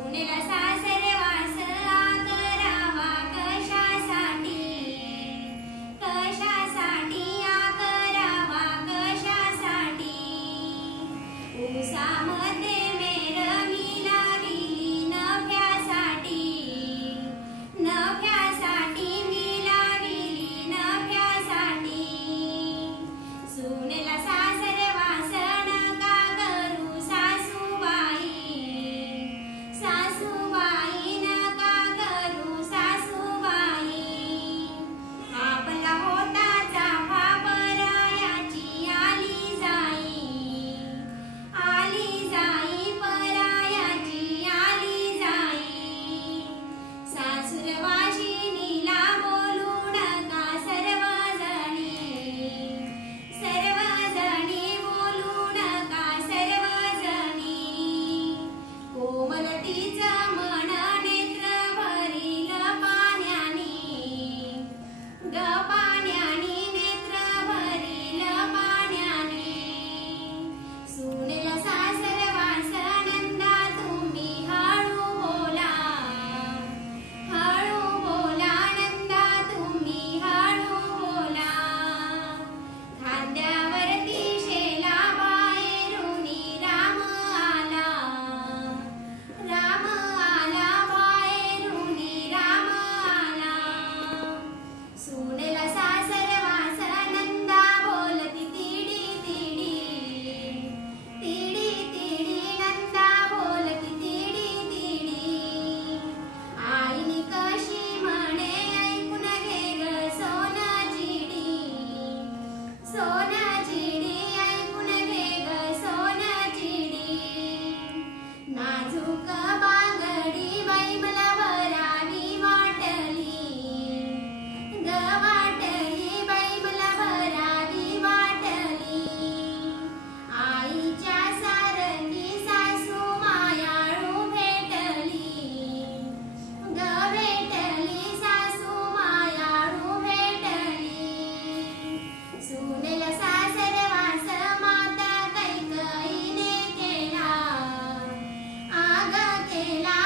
सुनेला सासरवास करावा कशासाठी, कशासाठी करावा कशासाठी. उसामध्ये मेरमी लागली नफ्यासाठी, नफ्यासाठी मी लागली नफ्यासाठी. सुनेला सासरवास नका करू सासूबाई, सासूबाई नका करू सासूबाई. आपला होता चाफा परायाची आली जाई, आली जाई परायाची आली जाई. सासूरवाशिनीला बोलू नका सर्वजणी, सर्वजणी बोलू नका सर्वजणी. कोमलतीचं मन नेत्र भरील पाण्यानी, ग पाण्यानी नेत्र भरील पाण्यानी. सुनेला सासरवास नंदा तुम्ही हळू बोला, हळू बोला नंदा तुम्ही हळू बोला. खांद्यावरती शेला बाहेरुनी राम आला, राम आला बाहेरुनी राम आला. सुनेला सासरवास नंदा बोलती तिडी तिडी, तिडी तिडी नंदा बोलती तिडी तिडी. आईनी कशी म्हणे ऐकून घे ग सोनं चिडी, सोनं चिडी ऐकून घे ग सोनं चिडी. नाजूक बांगडी बाई मला भरावी वाटली, ग वाटली बाई मला भरावी वाटली. आईच्या सारंगी सासू मायाळू भेटली, ग भेटली सासू मायाळू भेटली. सुनेला सासरवास माता कैकेयीने केला, आग केला